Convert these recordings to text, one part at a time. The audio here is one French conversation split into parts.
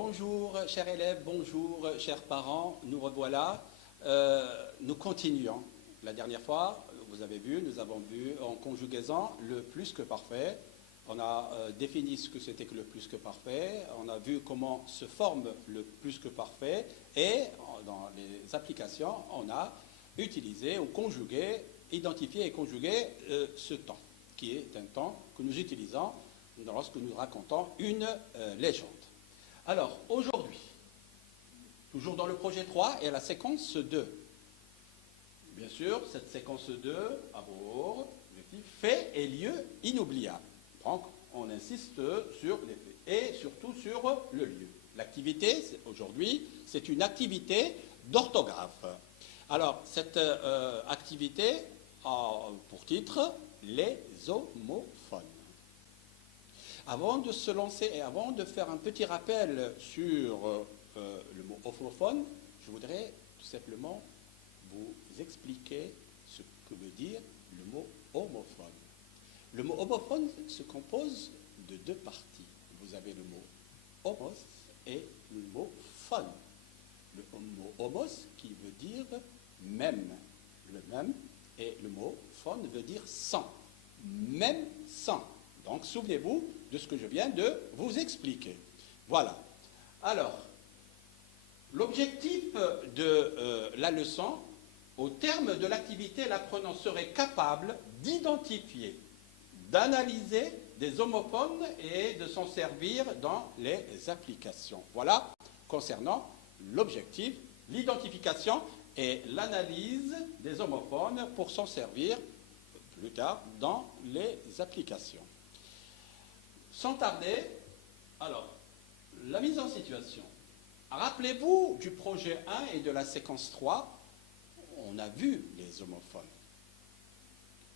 Bonjour chers élèves, bonjour chers parents, nous revoilà. Nous continuons. La dernière fois, vous avez vu, nous avons vu en conjugaison le plus que parfait. On a défini ce que c'était que le plus que parfait, on a vu comment se forme le plus que parfait et dans les applications, on a utilisé ou conjugué, identifié et conjugué ce temps, qui est un temps que nous utilisons lorsque nous racontons une légende. Alors, aujourd'hui, toujours dans le projet 3 et la séquence 2. Bien sûr, cette séquence 2 a pour objectif fait et lieu inoubliable. Donc, on insiste sur les faits et surtout sur le lieu. L'activité, aujourd'hui, c'est une activité d'orthographe. Alors, cette activité a pour titre les homophones. Avant de se lancer et avant de faire un petit rappel sur le mot homophone, je voudrais tout simplement vous expliquer ce que veut dire le mot homophone. Le mot homophone se compose de deux parties. Vous avez le mot homos et le mot phone. Le mot homos qui veut dire même, le même, et le mot phone veut dire sans, même sans. Donc souvenez-vous de ce que je viens de vous expliquer. Voilà. Alors, l'objectif de la leçon, au terme de l'activité, l'apprenant serait capable d'identifier, d'analyser des homophones et de s'en servir dans les applications. Voilà concernant l'objectif, l'identification et l'analyse des homophones pour s'en servir plus tard dans les applications. Sans tarder, alors, la mise en situation. Rappelez-vous du projet 1 et de la séquence 3, on a vu les homophones.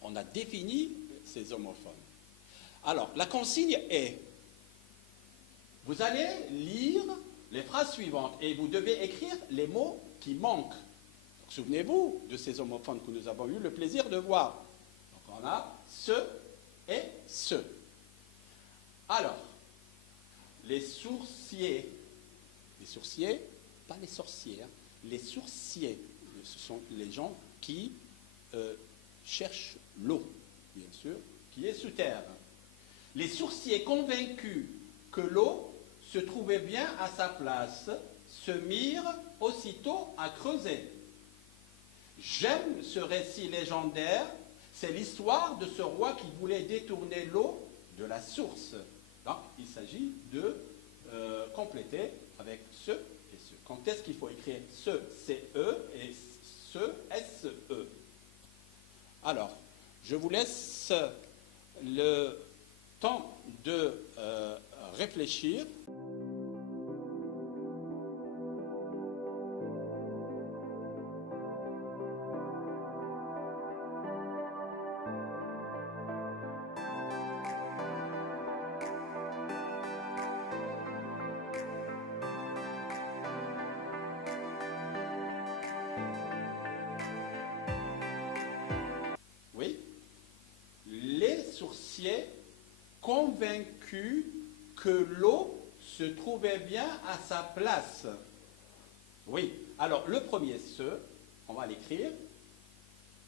On a défini ces homophones. Alors, la consigne est, vous allez lire les phrases suivantes et vous devez écrire les mots qui manquent. Souvenez-vous de ces homophones que nous avons eu le plaisir de voir. Donc, on a ce et ce. Alors, les sourciers, pas les sorcières, les sourciers, ce sont les gens qui cherchent l'eau, bien sûr, qui est sous terre. Les sourciers convaincus que l'eau se trouvait bien à sa place se mirent aussitôt à creuser. J'aime ce récit légendaire, c'est l'histoire de ce roi qui voulait détourner l'eau de la source. Donc, il s'agit de compléter avec ce et ce. Quand est-ce qu'il faut écrire ce, C-E, et ce, S-E? Alors, je vous laisse le temps de réfléchir. Oui, les sourciers convaincus que l'eau se trouvait bien à sa place. Oui, alors le premier ce, on va l'écrire.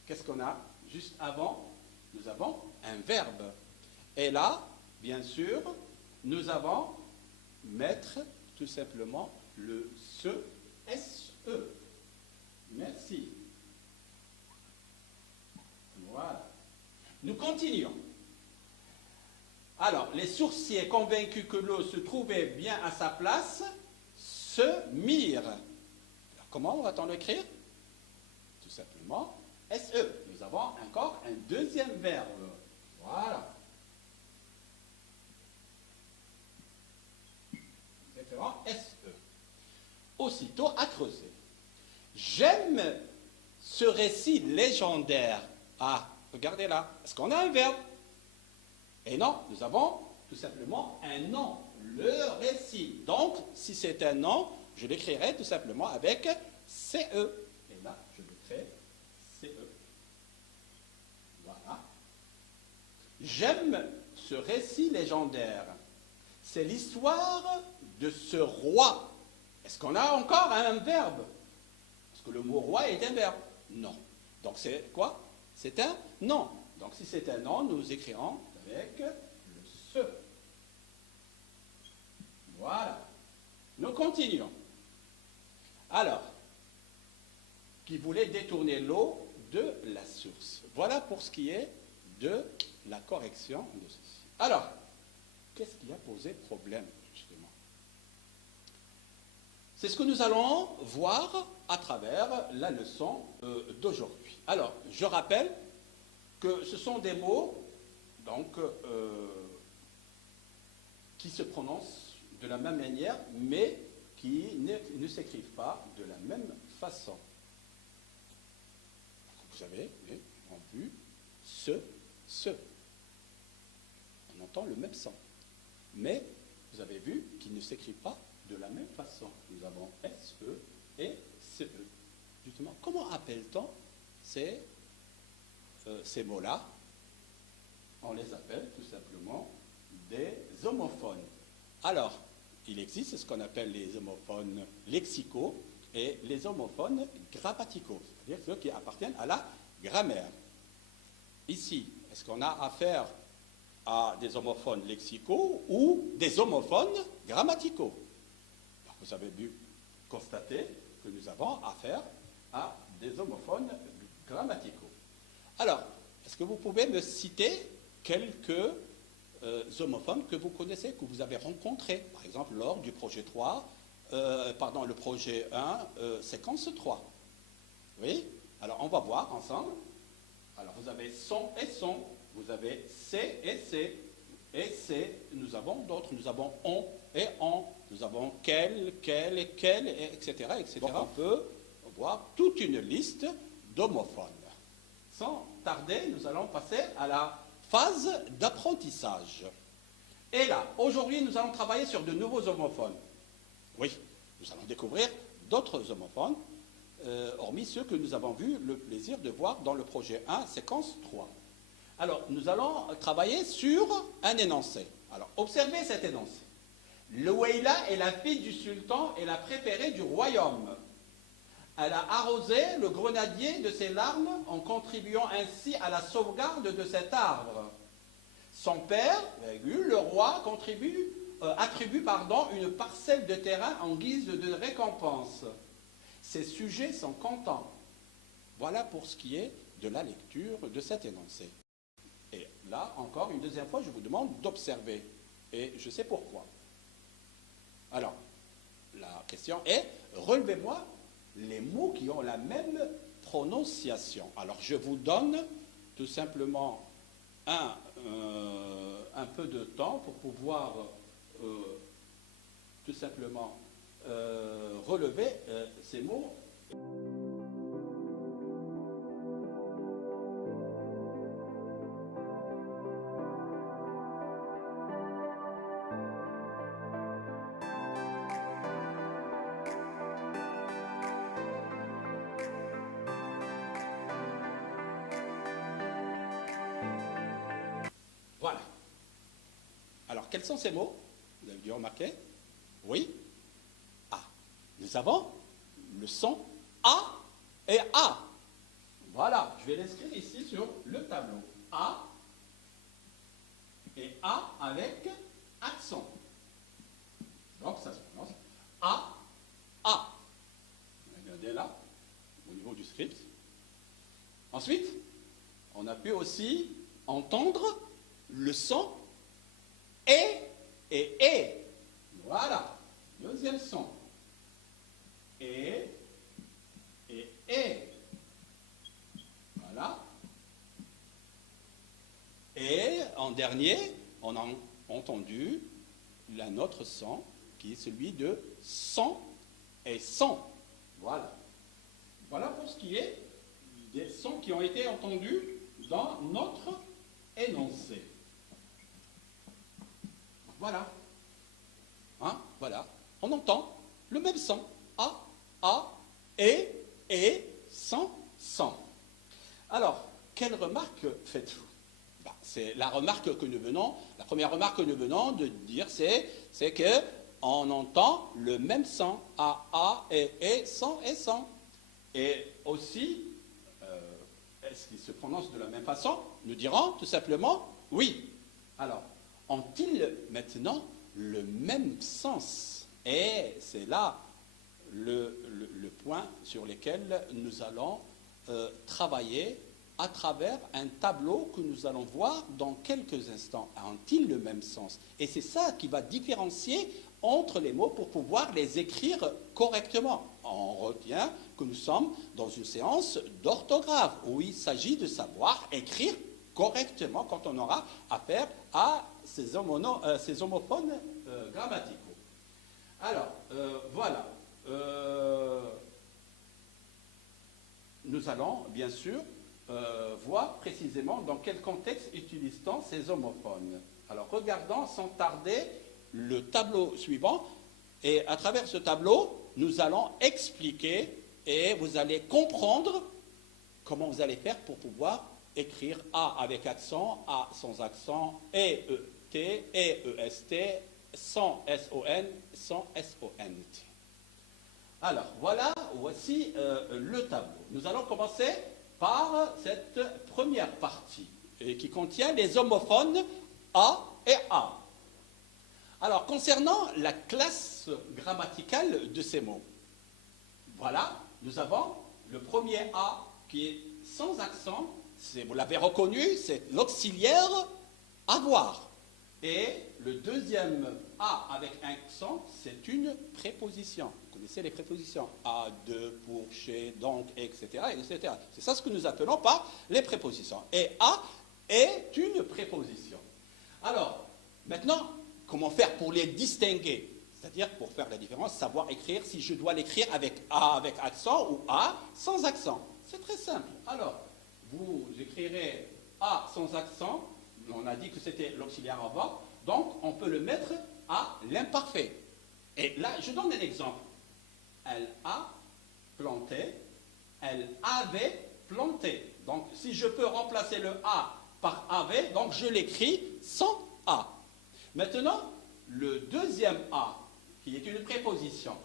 Qu'est-ce qu'on a juste avant? Nous avons un verbe. Et là, bien sûr, nous avons mettre tout simplement le se, S-E. Merci. Voilà. Nous continuons. Alors, les sourciers convaincus que l'eau se trouvait bien à sa place se mirent. Alors, comment va-t-on l'écrire? Tout simplement SE. Nous avons encore un deuxième verbe. Voilà. Référent SE. Aussitôt à creuser. J'aime ce récit légendaire. Ah, regardez là. Est-ce qu'on a un verbe? Et non, nous avons tout simplement un nom, le récit. Donc, si c'est un nom, je l'écrirai tout simplement avec CE. Et là, je mettrai CE. Voilà. J'aime ce récit légendaire. c'est l'histoire de ce roi. Est-ce qu'on a encore un verbe? Est-ce que le mot roi est un verbe? Non. Donc c'est quoi? C'est un nom. Donc si c'est un nom, nous écrirons avec le se. Voilà. Nous continuons. Alors, qui voulait détourner l'eau de la source. Voilà pour ce qui est de la correction de ceci. Alors, qu'est-ce qui a posé problème, justement? C'est ce que nous allons voir à travers la leçon d'aujourd'hui. Alors, je rappelle que ce sont des mots donc, qui se prononcent de la même manière, mais qui ne s'écrivent pas de la même façon. Vous avez vu ce. On entend le même son. Mais vous avez vu qu'il ne s'écrit pas de la même façon. Nous avons SE et CE. Justement, comment appelle-t-on ces mots-là? On les appelle tout simplement des homophones. Alors, il existe ce qu'on appelle les homophones lexicaux et les homophones grammaticaux, c'est-à-dire ceux qui appartiennent à la grammaire. Ici, est-ce qu'on a affaire à des homophones lexicaux ou des homophones grammaticaux? Donc, vous avez pu constater que nous avons affaire à des homophones grammaticaux. Alors, est-ce que vous pouvez me citer quelques homophones que vous connaissez, que vous avez rencontrés, par exemple lors du projet 3, le projet 1, séquence 3. Oui? Alors, on va voir ensemble. Alors, vous avez son et son, vous avez C et C, et C, nous avons d'autres, nous avons on et on, nous avons quel, et quel, etc., etc. Donc, on peut voir toute une liste d'homophones. Sans tarder, nous allons passer à la phase d'apprentissage. Et là, aujourd'hui, nous allons travailler sur de nouveaux homophones. Oui, nous allons découvrir d'autres homophones, hormis ceux que nous avons eu le plaisir de voir dans le projet 1, séquence 3. Alors, nous allons travailler sur un énoncé. Alors, observez cet énoncé. Louaïla est la fille du sultan et la préférée du royaume. Elle a arrosé le grenadier de ses larmes en contribuant ainsi à la sauvegarde de cet arbre. Son père, le roi, attribue une parcelle de terrain en guise de récompense. Ses sujets sont contents. Voilà pour ce qui est de la lecture de cet énoncé. Et là, encore une deuxième fois, je vous demande d'observer. Et je sais pourquoi. Alors, la question est, relevez-moi les mots qui ont la même prononciation. Alors, je vous donne tout simplement un peu de temps pour pouvoir tout simplement relever ces mots. Voilà. Alors, quels sont ces mots? Vous avez dû remarquer? Oui. A. Nous avons le son A et A. Voilà, je vais l'inscrire ici sur le tableau. A et A avec accent. Donc, ça se prononce A, A. Regardez là, au niveau du script. Ensuite, on a pu aussi entendre le son et. Voilà. Deuxième son. Et. Voilà. Et en dernier, on a entendu notre son, qui est celui de son et son. Voilà. Voilà pour ce qui est des sons qui ont été entendus dans notre énoncé. Voilà. Hein? Voilà. On entend le même son. A, et, sans. Alors, quelle remarque faites-vous? Bah, c'est la remarque que nous venons, la première remarque que nous venons de dire, c'est que on entend le même son, a, et, son, et, son. Et aussi, est-ce qu'il se prononce de la même façon? Nous dirons tout simplement oui. Alors, ont-ils maintenant le même sens? Et c'est là le point sur lequel nous allons travailler à travers un tableau que nous allons voir dans quelques instants. Ont-ils le même sens? Et c'est ça qui va différencier entre les mots pour pouvoir les écrire correctement. On retient que nous sommes dans une séance d'orthographe où il s'agit de savoir écrire correctement quand on aura affaire à ces homophones grammaticaux. Alors, voilà. Nous allons, bien sûr, voir précisément dans quel contexte utilise-t-on ces homophones. Alors, regardons sans tarder le tableau suivant. Et à travers ce tableau, nous allons expliquer et vous allez comprendre comment vous allez faire pour pouvoir écrire A avec accent, A sans accent, E-E-T, E-E-S-T, sans S-O-N, sans S-O-N-T. Alors, voici le tableau. Nous allons commencer par cette première partie qui contient les homophones A et A. Alors, concernant la classe grammaticale de ces mots, voilà, nous avons le premier A qui est sans accent, vous l'avez reconnu, c'est l'auxiliaire avoir. Et le deuxième A avec accent, c'est une préposition. Vous connaissez les prépositions. À, de, pour, chez, donc, etc. etc. C'est ça ce que nous appelons par les prépositions. Et A est une préposition. Alors, maintenant, comment faire pour les distinguer? C'est-à-dire, pour faire la différence, savoir écrire si je dois l'écrire avec A avec accent ou A sans accent. C'est très simple. Alors, vous écrirez A sans accent. On a dit que c'était l'auxiliaire avoir. Donc, on peut le mettre à l'imparfait. Et là, je donne un exemple. Elle a planté. Elle avait planté. Donc, si je peux remplacer le A par avait, donc je l'écris sans A. Maintenant, le deuxième A, qui est une préposition.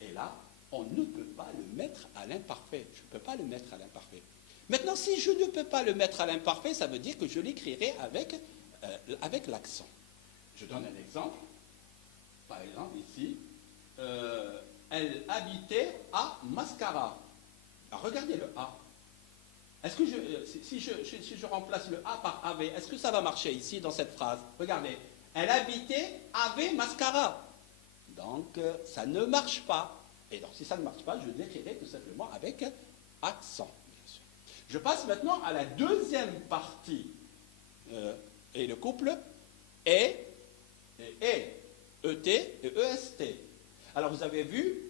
Et là, on ne peut pas le mettre à l'imparfait. Je ne peux pas le mettre à l'imparfait. Maintenant, si je ne peux pas le mettre à l'imparfait, ça veut dire que je l'écrirai avec l'accent. Je donne un exemple. Par exemple, ici, elle habitait à Mascara. Alors, regardez le A. Est-ce que si je remplace le A par avait, est-ce que ça va marcher ici dans cette phrase? Regardez. Elle habitait avait Mascara. Donc, ça ne marche pas. Et donc, si ça ne marche pas, je l'écrirai tout simplement avec accent. Je passe maintenant à la deuxième partie. Et le couple est, ET et EST. Alors vous avez vu,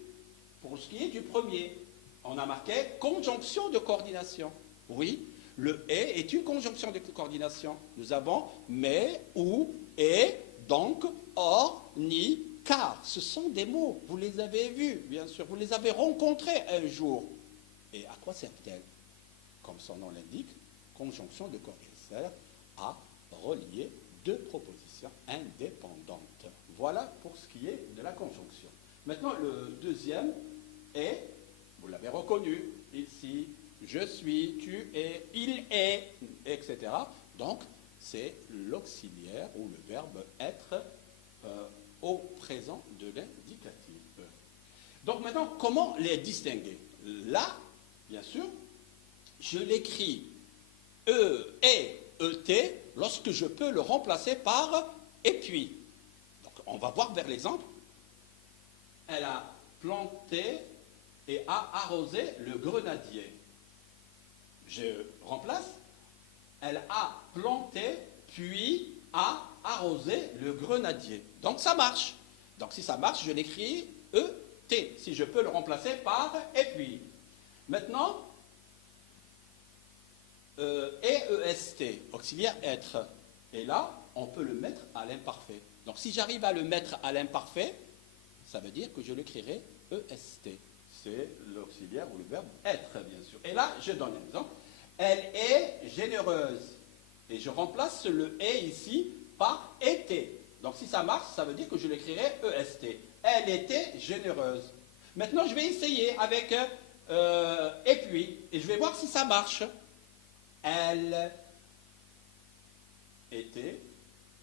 pour ce qui est du premier, on a marqué conjonction de coordination. Oui, le est une conjonction de coordination. Nous avons mais, ou, et, donc, or, ni, car. Ce sont des mots, vous les avez vus, bien sûr, vous les avez rencontrés un jour. Et à quoi servent-elles? Comme son nom l'indique, conjonction de coordination à relier deux propositions indépendantes. Voilà pour ce qui est de la conjonction. Maintenant, le deuxième est, vous l'avez reconnu, ici, je suis, tu es, il est, etc. Donc, c'est l'auxiliaire ou le verbe être au présent de l'indicatif. Donc maintenant, comment les distinguer? Là, bien sûr, je l'écris E, E, T lorsque je peux le remplacer par et puis. Donc, on va voir vers l'exemple. Elle a planté et a arrosé le grenadier. Je remplace. Elle a planté puis a arrosé le grenadier. Donc ça marche. Donc si ça marche, je l'écris E-T, si je peux le remplacer par et puis. Maintenant, E-E-S-T, auxiliaire être. Et là, on peut le mettre à l'imparfait. Donc si j'arrive à le mettre à l'imparfait, ça veut dire que je l'écrirai E-S-T. C'est l'auxiliaire ou le verbe être, bien sûr. Et là, je donne un exemple. Elle est généreuse. Et je remplace le « et » ici par « était ». Donc si ça marche, ça veut dire que je l'écrirai « est ». Elle était généreuse. Maintenant, je vais essayer avec « et puis ». Et je vais voir si ça marche. Elle était,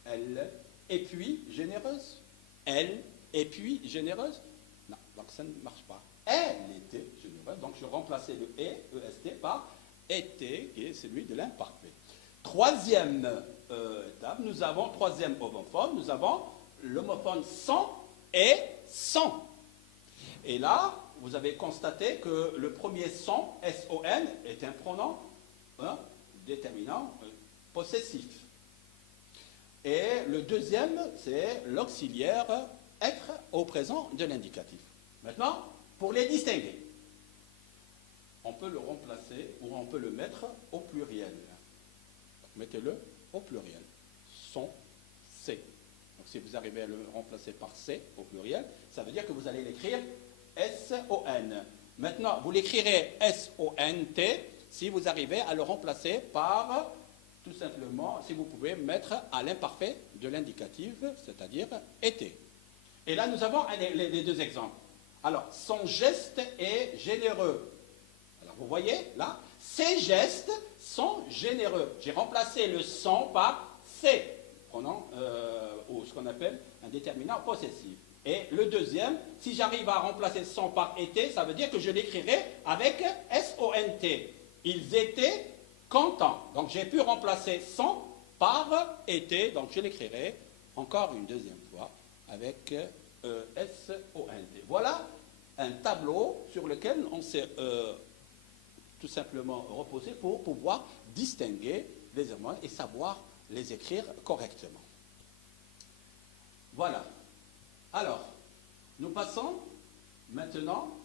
elle, et puis généreuse. Elle, et puis généreuse. Non, donc ça ne marche pas. Elle était généreuse. Donc je remplaçais le « et », EST, par « était », qui est celui de l'imparfait. Troisième étape, troisième homophone, nous avons l'homophone sans et sans. Et là, vous avez constaté que le premier son, S-O-N, est un pronom déterminant possessif. Et le deuxième, c'est l'auxiliaire être au présent de l'indicatif. Maintenant, pour les distinguer, on peut le remplacer ou on peut le mettre au pluriel. Mettez-le au pluriel. Son, C. Donc si vous arrivez à le remplacer par C au pluriel, ça veut dire que vous allez l'écrire S-O-N. Maintenant, vous l'écrirez S-O-N-T si vous arrivez à le remplacer par, tout simplement, si vous pouvez mettre à l'imparfait de l'indicatif, c'est-à-dire était. Et là, nous avons les deux exemples. Alors, son geste est généreux. Alors, vous voyez, là, ses gestes sont généreux. J'ai remplacé le son par c'est, prenant ou ce qu'on appelle un déterminant possessif. Et le deuxième, si j'arrive à remplacer son par était, ça veut dire que je l'écrirai avec S-O-N-T. Ils étaient contents. Donc j'ai pu remplacer son par était, donc je l'écrirai encore une deuxième fois avec S-O-N-T. Voilà un tableau sur lequel on s'est tout simplement reposé pour pouvoir distinguer les éléments et savoir les écrire correctement. Voilà. Alors, nous passons maintenant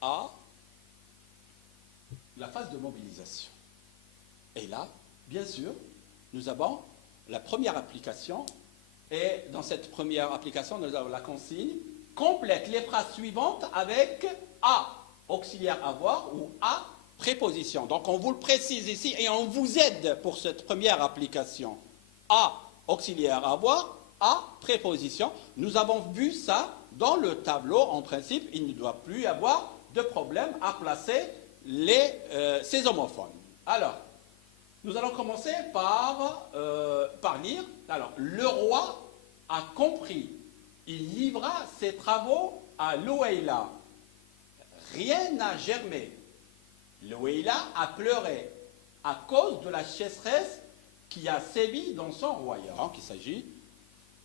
à la phase de mobilisation. Et là, bien sûr, nous avons la première application. Et dans cette première application, nous avons la consigne. Complète les phrases suivantes avec A, auxiliaire avoir, ou A, préposition. Donc on vous le précise ici et on vous aide pour cette première application. A, auxiliaire avoir, A, préposition. Nous avons vu ça dans le tableau. En principe, il ne doit plus y avoir de problème à placer ces homophones. Alors, nous allons commencer par lire. Alors, le roi a compris. Il livra ses travaux à Louaïla. Rien n'a germé. Louaïla a pleuré à cause de la sécheresse qui a sévi dans son royaume. Donc, il s'agit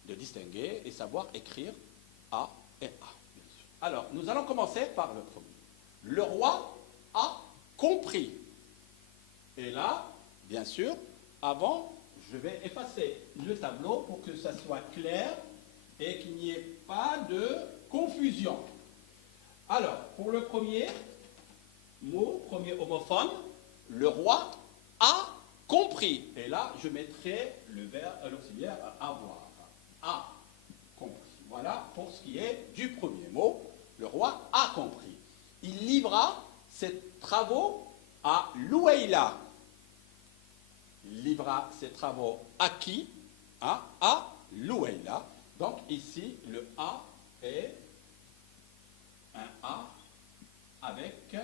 de distinguer et savoir écrire A et A. Bien sûr. Alors, nous allons commencer par le premier. Le roi a compris. Et là, bien sûr, avant, je vais effacer le tableau pour que ça soit clair et qu'il n'y ait pas de confusion. Alors, pour le premier mot, premier homophone, le roi a compris. Et là, je mettrai le verbe, l'auxiliaire avoir. A compris. Voilà pour ce qui est du premier mot. Le roi a compris. Il livra ses travaux à Louaïla. Il livra ses travaux à qui? À Louaïla. Donc ici, le A est un A avec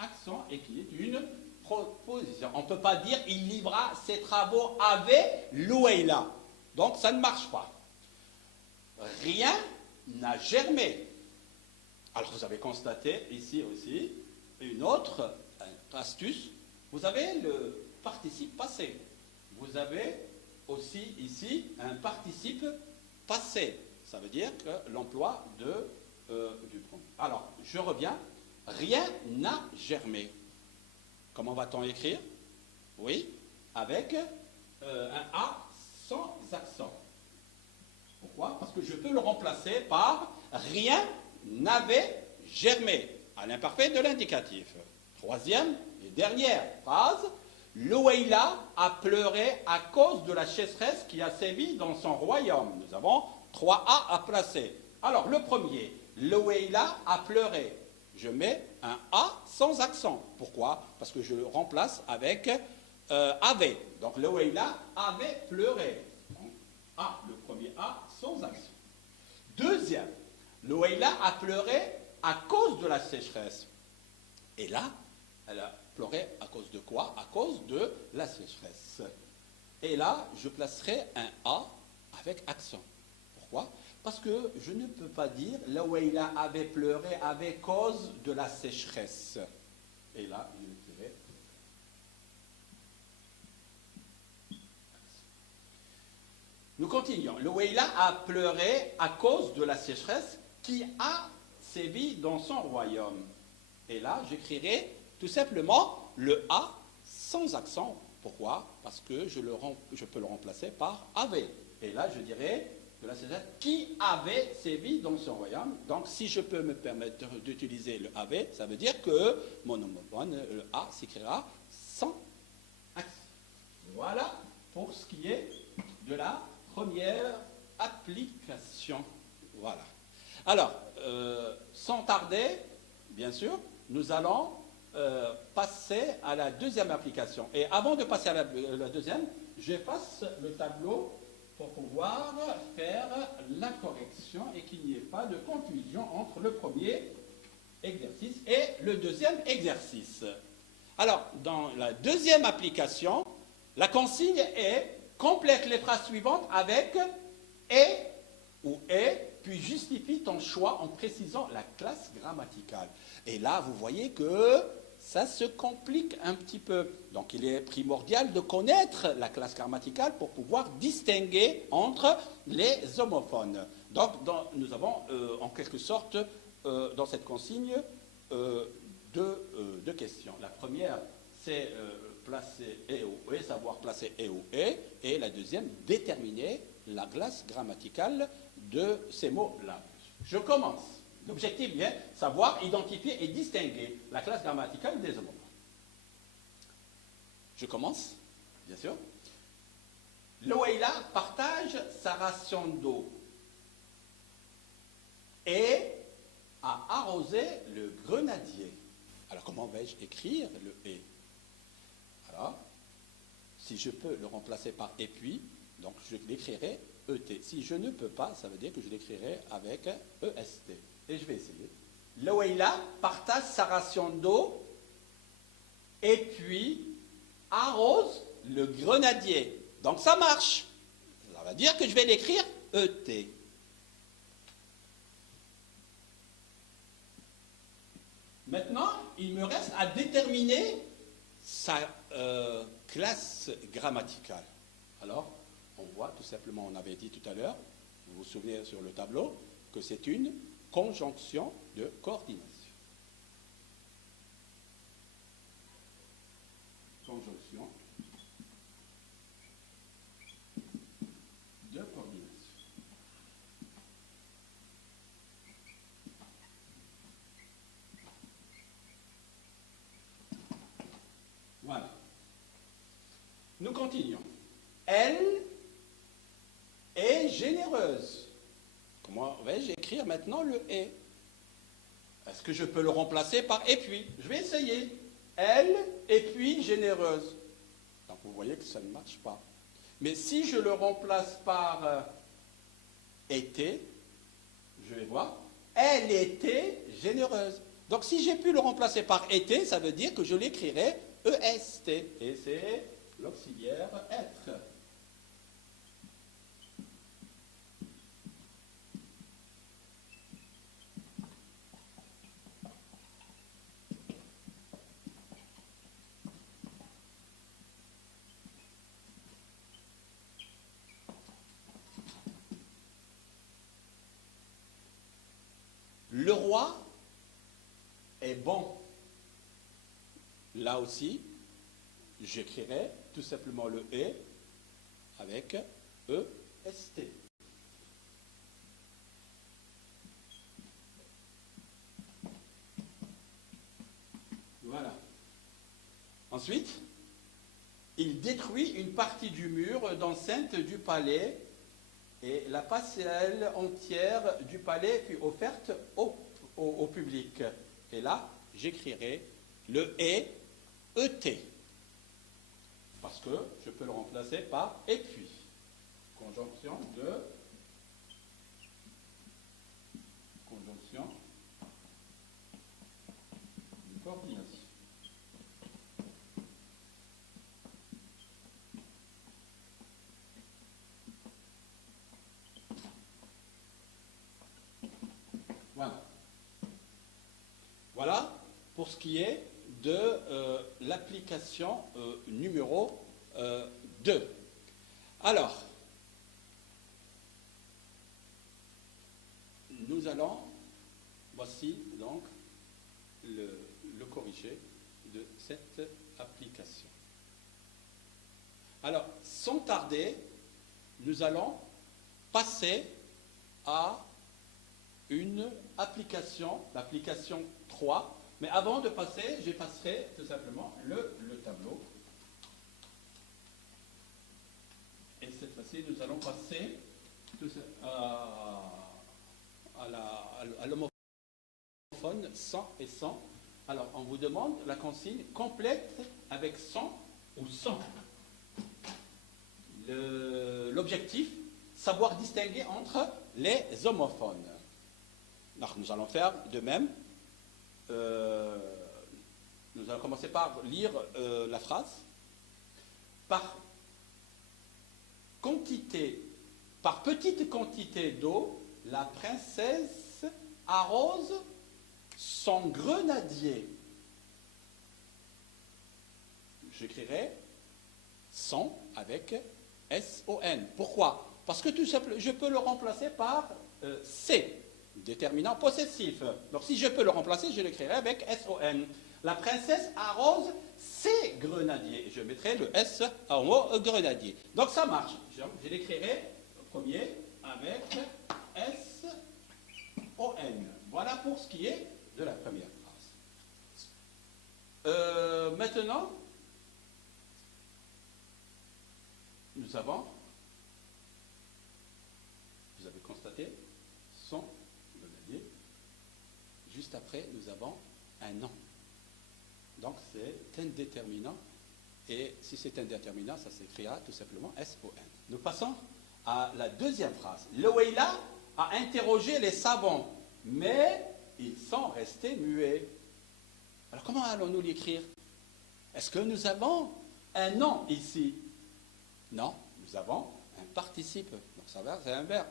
accent et qui est une proposition. On ne peut pas dire il livra ses travaux avec Louaïla. Donc ça ne marche pas. Rien n'a germé. Alors vous avez constaté ici aussi une autre astuce. Vous avez le participe passé. Vous avez aussi ici un participe passé. Ça veut dire que l'emploi du premier. Alors, je reviens. Rien n'a germé. Comment va-t-on écrire? Oui, avec un A sans accent. Pourquoi? Parce que je peux le remplacer par rien n'avait germé, à l'imparfait de l'indicatif. Troisième et dernière phrase. Louaïla a pleuré à cause de la sécheresse qui a sévi dans son royaume. Nous avons 3 A à placer. Alors, le premier, Louaïla a pleuré. Je mets un A sans accent. Pourquoi? Parce que je le remplace avec avait. Donc le Waïla avait pleuré. Donc, A, le premier A, sans accent. Deuxième, le Waïla a pleuré à cause de la sécheresse. Et là, elle a pleuré à cause de quoi? À cause de la sécheresse. Et là, je placerai un A avec accent. Pourquoi? Parce que je ne peux pas dire le Waïla avait pleuré à cause de la sécheresse. Et là, je mettrai Nous continuons. Le Waïla a pleuré à cause de la sécheresse qui a sévi dans son royaume. Et là, j'écrirai tout simplement le A sans accent. Pourquoi? Parce que je peux le remplacer par avait. Et là, je dirais de la sécheresse qui avait sévi dans son royaume. Donc, si je peux me permettre d'utiliser le avait, ça veut dire que mon homophone, le A, s'écrira sans accent. Voilà pour ce qui est de la première application. Voilà. Alors, sans tarder, bien sûr, nous allons passer à la deuxième application. Et avant de passer à la deuxième, j'efface le tableau pour pouvoir faire la correction et qu'il n'y ait pas de confusion entre le premier exercice et le deuxième exercice. Alors, dans la deuxième application, la consigne est complète les phrases suivantes avec et ou est, puis justifie ton choix en précisant la classe grammaticale. Et là, vous voyez que ça se complique un petit peu. Donc, il est primordial de connaître la classe grammaticale pour pouvoir distinguer entre les homophones. Donc, nous avons en quelque sorte, dans cette consigne, deux questions. La première, c'est placer et ou est, savoir placer et ou est, et la deuxième, déterminer la classe grammaticale de ces mots-là. Je commence. L'objectif est savoir identifier et distinguer la classe grammaticale des homophones. Je commence, bien sûr. Le Waïla partage sa ration d'eau et a arrosé le grenadier. Alors, comment vais-je écrire le « et » ? Alors, si je peux le remplacer par « et puis », donc je l'écrirai « et ». Si je ne peux pas, ça veut dire que je l'écrirai avec « est ». Et je vais essayer. Le Waïla partage sa ration d'eau et puis arrose le grenadier. Donc ça marche. Ça veut dire que je vais l'écrire ET. Maintenant, il me reste à déterminer sa classe grammaticale. Alors, on voit tout simplement, on avait dit tout à l'heure, vous vous souvenez sur le tableau, que c'est une conjonction de coordination. Conjonction de coordination. Voilà. Nous continuons. Elle est généreuse. Comment vais-je écrire maintenant le « et » ? Est-ce que je peux le remplacer par « et puis » ? Je vais essayer. Elle et puis généreuse. Donc vous voyez que ça ne marche pas. Mais si je le remplace par était, je vais voir. Elle était généreuse. Donc si j'ai pu le remplacer par était, ça veut dire que je l'écrirai EST. Et c'est l'auxiliaire être. Le roi est bon. Là aussi, j'écrirai tout simplement le « et » avec EST. Voilà. Ensuite, il détruit une partie du mur d'enceinte du palais et la passerelle entière du palais fut offerte au public. Et là, j'écrirai le « et » ET. parce que je peux le remplacer par et puis. Conjonction de coordination. Voilà. Voilà pour ce qui est de l'application numéro 2. Alors, nous allons, voici donc le corrigé de cette application. Alors, sans tarder, nous allons passer à une application, l'application 3. Mais avant de passer, j'effacerai tout simplement le tableau. Et cette fois-ci, nous allons passer à l'homophone 100 et 100. Alors, on vous demande la consigne complète avec 100 ou 100. L'objectif, savoir distinguer entre les homophones. Alors, nous allons faire de même. Nous allons commencer par lire la phrase. Par petite quantité d'eau, la princesse arrose son grenadier. J'écrirai son avec S-O-N. Pourquoi? Parce que tout simplement, je peux le remplacer par C, déterminant possessif. Donc si je peux le remplacer, je l'écrirai avec S-O-N. La princesse arrose ses grenadiers. Je mettrai le S en haut grenadier. Donc ça marche. Je l'écrirai au premier avec S-O-N. Voilà pour ce qui est de la première phrase. Maintenant, nous avons, vous avez constaté, son grenadier. Juste après, nous avons un nom. Donc c'est indéterminant. Et si c'est indéterminant, ça s'écrira tout simplement S-O-N. Nous passons à la deuxième phrase. Loéla a interrogé les savants, mais ils sont restés muets. Alors comment allons-nous l'écrire? Est-ce que nous avons un nom ici? Non, nous avons un participe. Donc ça va, c'est un verbe.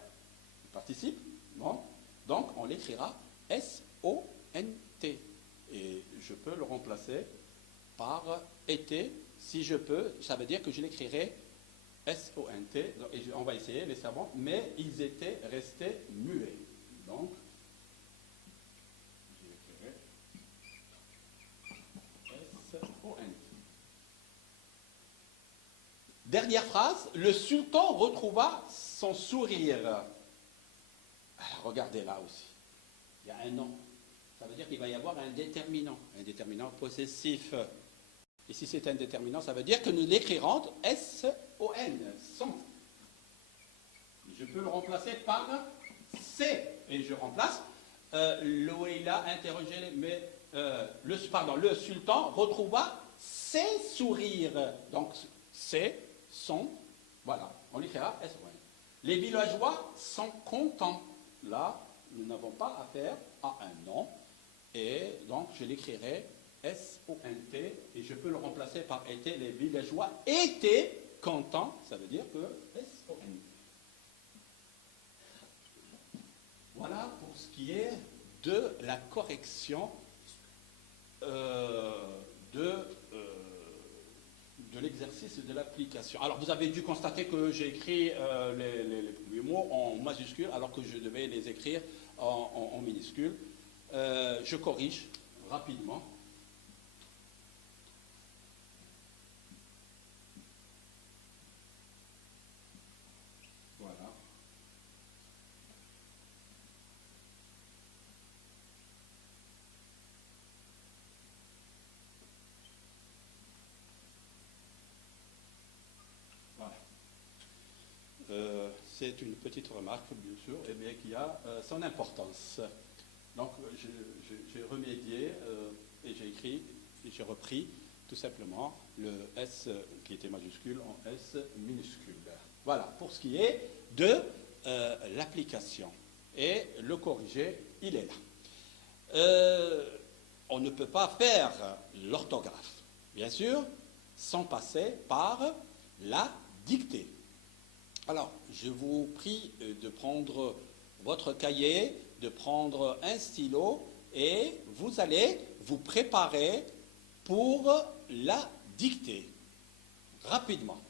Le participe, non. Donc on l'écrira S-O-N-T. Et je peux le remplacer par été. Si je peux, ça veut dire que je l'écrirai S-O-N-T. Et on va essayer les savants, mais ils étaient restés muets. Donc, je l'écrirai S-O-N-T. Dernière phrase, le sultan retrouva son sourire. Alors, regardez là aussi. Il y a un nom. Ça veut dire qu'il va y avoir un déterminant possessif. Et si c'est un déterminant, ça veut dire que nous l'écrirons S-O-N, son. Je peux le remplacer par C. Et je remplace Loéla interrogé, mais le sultan retrouva ses sourires. Donc c'est son. Voilà, on l'écrira S-O-N. Les villageois sont contents. Là, nous n'avons pas affaire à un nom. Et donc, je l'écrirai S-O-N-T et je peux le remplacer par été. Les villageois étaient contents, ça veut dire que S-O-N-T. Voilà pour ce qui est de la correction de l'exercice de l'application. Alors, vous avez dû constater que j'ai écrit les premiers mots en majuscules alors que je devais les écrire en minuscules. Je corrige rapidement. Voilà. Voilà. C'est une petite remarque, bien sûr, mais qui a son importance. Donc, j'ai remédié et j'ai écrit et j'ai repris tout simplement le S qui était majuscule en S minuscule. Voilà, pour ce qui est de l'application. Et le corrigé, il est là. On ne peut pas faire l'orthographe, bien sûr, sans passer par la dictée. Alors, je vous prie de prendre votre cahier, de prendre un stylo et vous allez vous préparer pour la dictée, rapidement.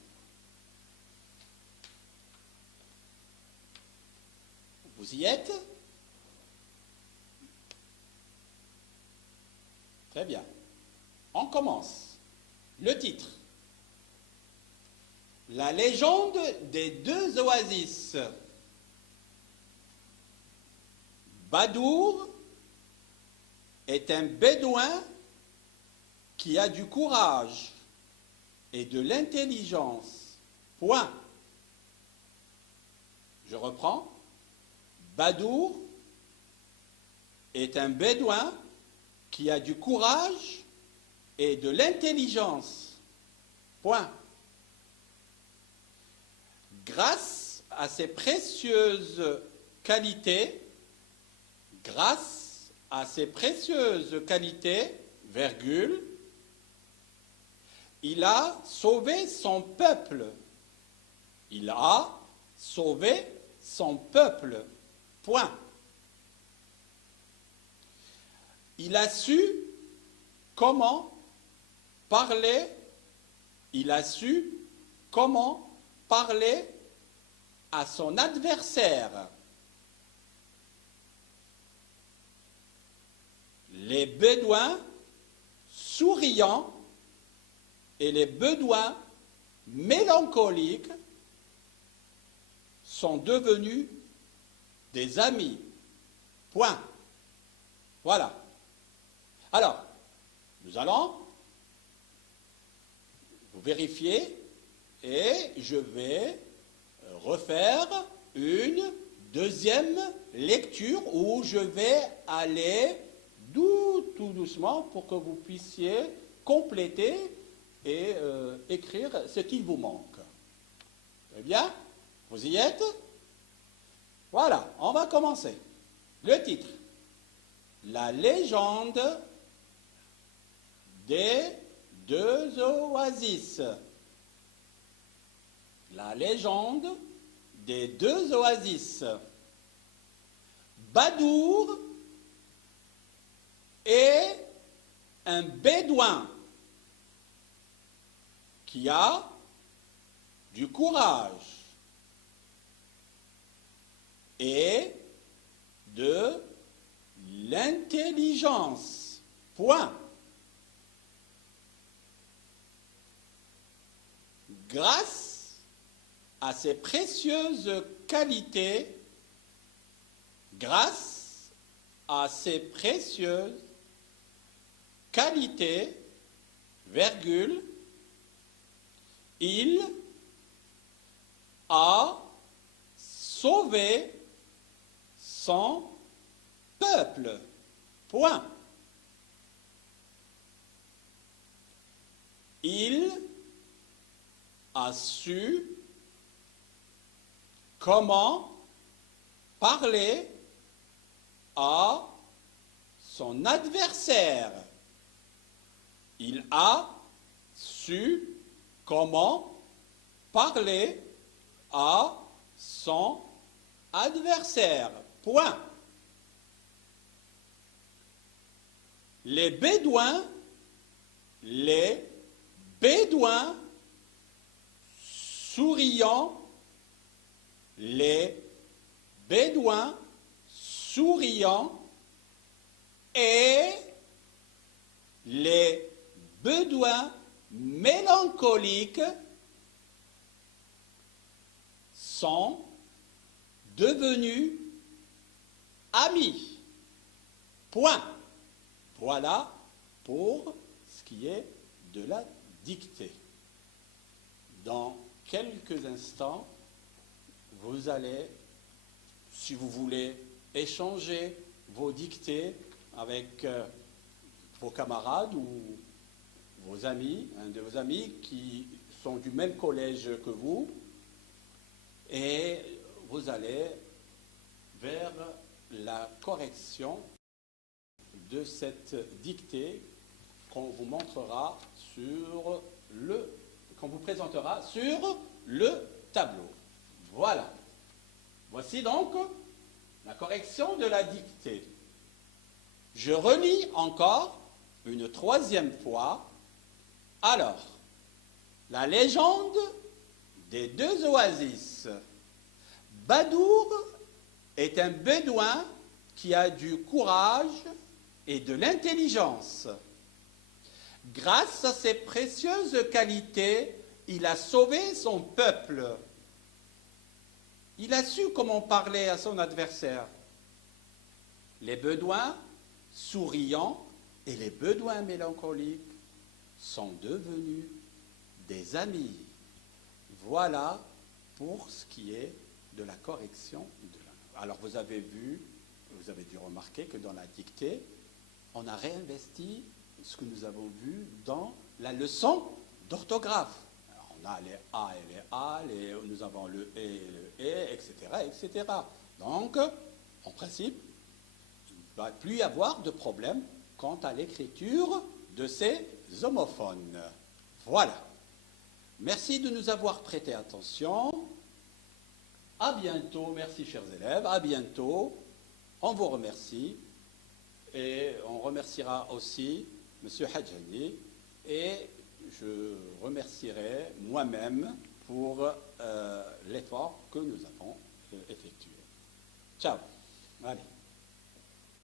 Vous y êtes? Très bien. On commence. Le titre. La légende des deux oasis. Badour est un bédouin qui a du courage et de l'intelligence. Point. Je reprends. Badour est un bédouin qui a du courage et de l'intelligence. Point. Grâce à ses précieuses qualités, virgule, il a sauvé son peuple. Il a sauvé son peuple. Point. Il a su comment parler. Il a su comment parler à son adversaire. Les bédouins souriants et les bédouins mélancoliques sont devenus des amis. Point. Voilà. Alors, nous allons vous vérifier et je vais refaire une deuxième lecture où je vais aller tout doucement pour que vous puissiez compléter et écrire ce qu'il vous manque. Très bien? Vous y êtes? Voilà, on va commencer. Le titre. La légende des deux oasis. La légende des deux oasis. Badour est un bédouin qui a du courage et de l'intelligence. Point. Grâce à ses précieuses qualités, virgule, il a sauvé son peuple. Point. Il a su comment parler à son adversaire. Il a su comment parler à son adversaire. Point. Les bédouins souriants, et les bédouins mélancoliques sont devenus amis. Point. Voilà pour ce qui est de la dictée. Dans quelques instants, vous allez, si vous voulez, échanger vos dictées avec vos camarades ou vos amis, un de vos amis qui sont du même collège que vous, et vous allez vers la correction de cette dictée qu'on vous montrera qu'on vous présentera sur le tableau. Voilà. Voici donc la correction de la dictée. Je relis encore une troisième fois. Alors, la légende des deux oasis. Badour est un bédouin qui a du courage et de l'intelligence. Grâce à ses précieuses qualités, il a sauvé son peuple. Il a su comment parler à son adversaire. Les Bédouins souriants et les Bédouins mélancoliques sont devenus des amis. Voilà pour ce qui est de la correction de la... Alors vous avez vu, vous avez dû remarquer que dans la dictée, on a réinvesti ce que nous avons vu dans la leçon d'orthographe. On a les A et les A, nous avons le E et le E, etc., etc. Donc, en principe, il ne va plus y avoir de problème quant à l'écriture de ces homophones. Voilà. Merci de nous avoir prêté attention. À bientôt. Merci, chers élèves. À bientôt. On vous remercie. Et on remerciera aussi M. Hadjani. Et je remercierai moi-même pour l'effort que nous avons effectué. Ciao. Allez.